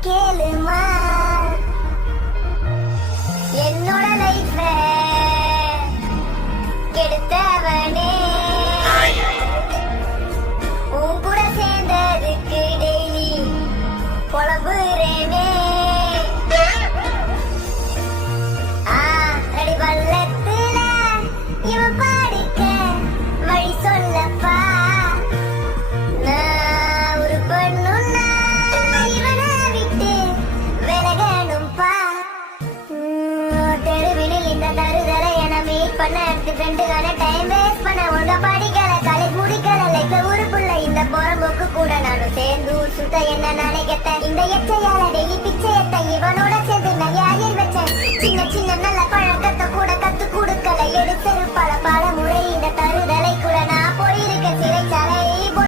கேளுமா என்னோட லைஃப் கெடுத்தவனே உன் கூட சேர்ந்ததுக்கு டெய்லி புலம்புறேனே அடி பள்ளத்துல இவன் பாடிக்க வழி சொல்லப்பா நான் ஒரு பொண்ணுன்னா இவனை விட்டு விலகணும்பா தெருவினில் இந்த தருதலை என மீட் பண்ண அடுத்து ஃப்ரெண்டுக்கான டைம் வேஸ்ட் பண்ண ஒழுங்கா படிக்கல காலேஜ் முடிக்கல லைஃப்ல ஒரு புள்ள இந்த புறம்போக்கு கூட நானும் சேர்ந்து ஊர் சுத்த என்ன நினைக்கத்த இந்த எச்சையால டெய்லி பிச்சையத்த இவனோட சேர்ந்து நான் யாரில் வச்சேன் சின்ன சின்ன நல்ல பழக்கத்தை கூட கத்து கொடுக்கல எடுத்தது பல முறை இந்த தருதலை